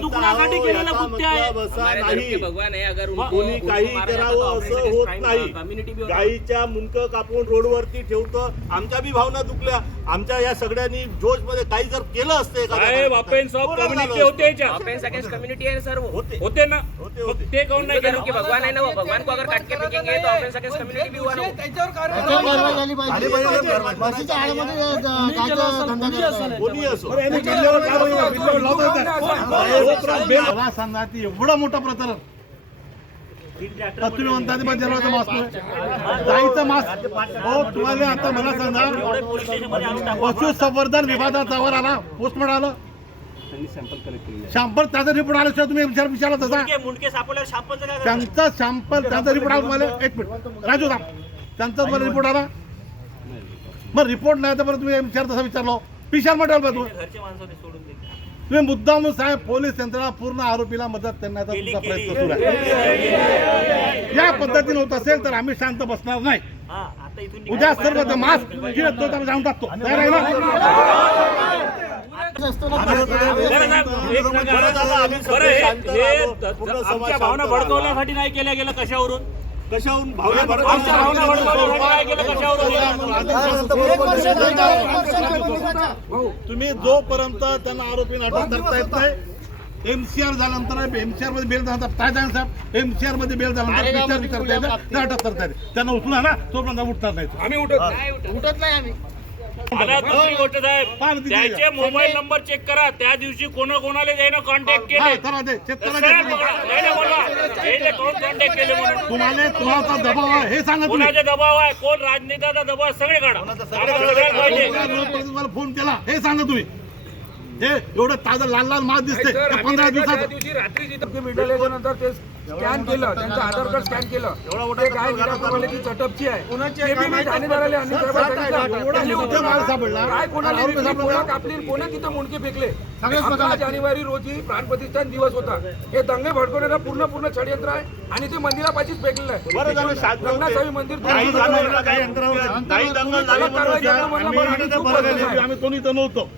दुखण्यासाठी केलेलं कृत्य आहे भगवान है अगर कोणी काही करावं असं होत नाही. गाईच्या मुंडकं कापून रोडवरती ठेवतो. आमच्या बी भावना दुखल्या. आमच्या या सगळ्यांनी जोशमध्ये काही जर केलं असतं ऑफेन्स कम्युनिटी. होते कम्युनिटी है सर वो होते. होते ना. ते काऊन नाही केलं के भगवान है ना भगवान को अगर काट के फेंकेंगे तो ऑफेंस अगेंस्ट कम्युनिटी भी वो. त्याच्यावर कारवाई झाली पाहिजे. धंदा करतात. कोणी असो. मला सांगा ती एवढं मोठं प्रकरण तुम्ही म्हणता जनावरांचा मास्क. गाईचं मास्क. हो तुम्हाला आता मला सांगा पशु संवर्धन विभागाचा वर आला पोस्टमॉर्टम आलं. शॅम्पल त्याचा रिपोर्ट आल्याशिवाय तुम्ही विचार शापचं काय त्यांचा शॅम्पल त्यांचा रिपोर्ट आला तुम्हाला. एक मिनिट. राजू राम त्यांचा तुम्हाला रिपोर्ट आला? मग रिपोर्ट नाही तर बरं तुम्ही विचार तसा विचारलो पिशाल म्हटलं बा तुम्ही मुद्दाम साहेब पोलीस यंत्रणा पूर्ण आरोपीला मदत करण्याचा तुमचा प्रयत्न सुरू आहे. या पद्धतीने होत असेल तर आम्ही शांत बसणार नाही. हा आता इथून उद्या सर्व मास्क जाऊन टाकतो. तयार आहे ना? हे हे भावना. भडकवण्यासाठी नाही केल्या गेलं कशावरून? कशाहून भावना तुम्ही जोपर्यंत त्यांना आरोपींना अटक करता येत नाही एमसीआर झाल्यानंतर एमसीआरमध्ये बेल झाल्यानंतर काय झालं साहेब? एमसीआरमध्ये बेल झाल्यानंतर विचार करता येतं ते अटक करता येते. त्यांना उचलून ना तोपर्यंत उठणार नाही आम्ही उठत. उठत नाही आम्ही. आता दुसरी गोष्ट साहेब त्याचे आहे. मोबाईल नंबर चेक करा. त्या दिवशी कोणा कोणाला त्यानं कॉन्टॅक्ट केले. हे कॉन्टॅक्ट केले म्हणून? दबाव आहे हे सांगा कोणाचा दबाव आहे? कोण राजनेत्याचा दबाव आहे, सगळे काढा. फोन केला हे सांगा तुम्ही. हे एवढं ताजं लाल लाल मास दिसते त्या पंधरा दिवसात मिळाल्याच्या नंतर ते स्कॅन केलं त्यांचं आधार कार्ड स्कॅन केलं ते काय ती चटपची आहे ते बी मी ठाणेदाराला आणि साहेबांना सांगितलं. त्यांनी मोठा माल सापडला. काय कोणाला आरोपी विकली, सापडला. कोणा कापली कोणा तिथं मुंडके फेकले सगळेच अकरा बघायला. जानेवारी रोजी प्राणप्रतिष्ठान दिवस होता हे दंगे भडकवण्याचा पूर्ण पूर्ण षडयंत्र आहे आणि ते मंदिरापाशीच फेकलेलं आहे बरं झालं शांत होते. रंगनाथावी मंदिर झालं, झाली मला आहे. नव्हतो